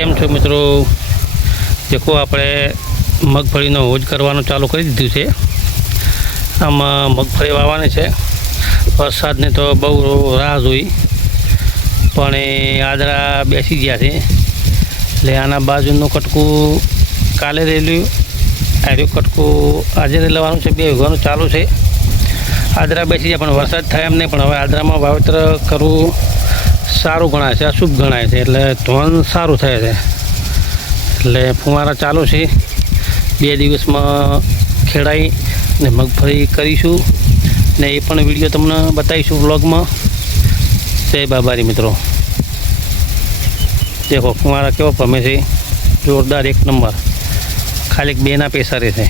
કેમ છો મિત્રો? દેખો આપણે મગફળીનો હોજ કરવાનું ચાલુ કરી દીધું છે. આમાં મગફળી વાવવાની છે. વરસાદને તો બહુ રાહ જોઈ, પણ એ આદરા બેસી ગયા છે. એટલે આના બાજુનું કટકું કાલે રેલ્યું, આર્યું કટકું આજે રેલવાનું છે. 2 વીઘાનું ચાલુ છે. આદરા બેસી ગયા, પણ વરસાદ થાય એમ નહીં. પણ હવે આદરામાં વાવેતર કરવું સારું ગણાય છે, અશુભ ગણાય છે. એટલે ધોન સારું થાય છે. એટલે ફુવારા ચાલુ છે. 2 દિવસમાં ખેડાઈ ને મગફળી કરીશું ને એ પણ વિડીયો તમને બતાવીશું વ્લોગમાં. જય બાબારી મિત્રો. દેખો ફુવારા કેવો ભમે છે, જોરદાર, 1 નંબર. ખાલી 2ના પેસરે છે.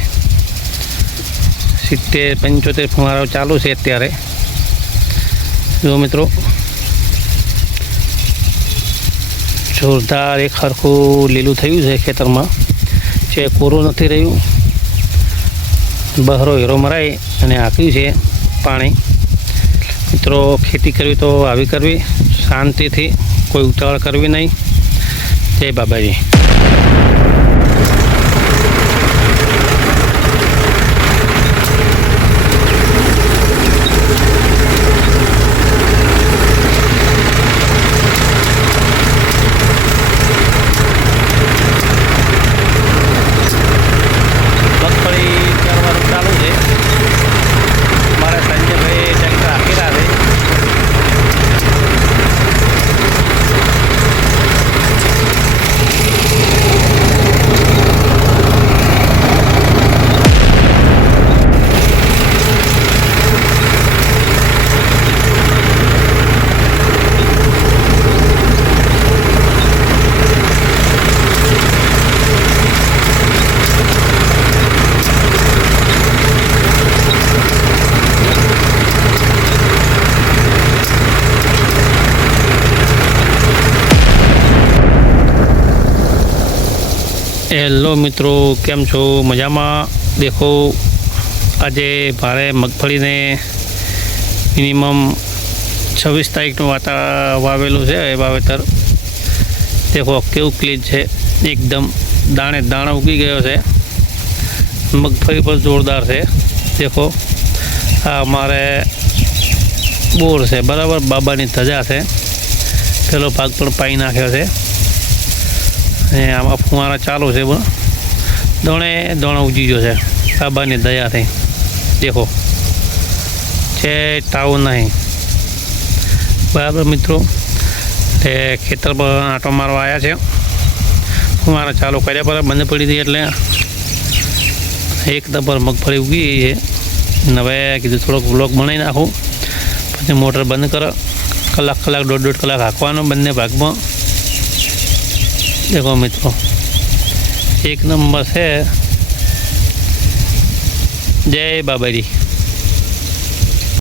70-75 ફુવારાઓ ચાલુ છે અત્યારે. જો મિત્રો, જોરદાર એક સરખું લીલું થયું છે ખેતરમાં. છે કોરું નથી રહ્યું. બહરો હીરો મરાય અને આપ્યું છે પાણી. મિત્રો, ખેતી કરવી તો આવી કરવી, શાંતિથી, કોઈ ઉતાવળ કરવી નહીં. જય બાબાજી. હેલો મિત્રો, કેમ છો? મજામાં? દેખો, આજે ભારે મગફળીને મિનિમમ 26 તારીખનું વાવેલું છે. એ વાવેતર દેખો કેવું ક્લીન છે, એકદમ દાણે દાણા ઉગી ગયો છે. મગફળી પર જોરદાર છે. દેખો, આ અમારે બોર છે, બરાબર. બાબાની ધજા છે. પેલો ભાગ પણ પાઈ નાખ્યો છે. અને આમાં ફુવારા ચાલુ છે. દોણે ઉજી ગયો છે બાબાની દયાથી. દેખો, છે તાવ નહીં, બરાબર મિત્રો. તે ખેતર પર આંટો મારવા આવ્યા છે. ફુવારા ચાલુ કર્યા પર બંધ પડી હતી, એટલે એકદમ પર મગફળી ઉગી ગઈ છે. હવે કીધું થોડોક વ્લોગ બનાવી નાખું, પછી મોટર બંધ કરો. કલાક 1.5 કલાક હાંકવાનો બંને ભાગમાં. દેખો મિત્રો, 1 નંબર છે. જય બાબાજી.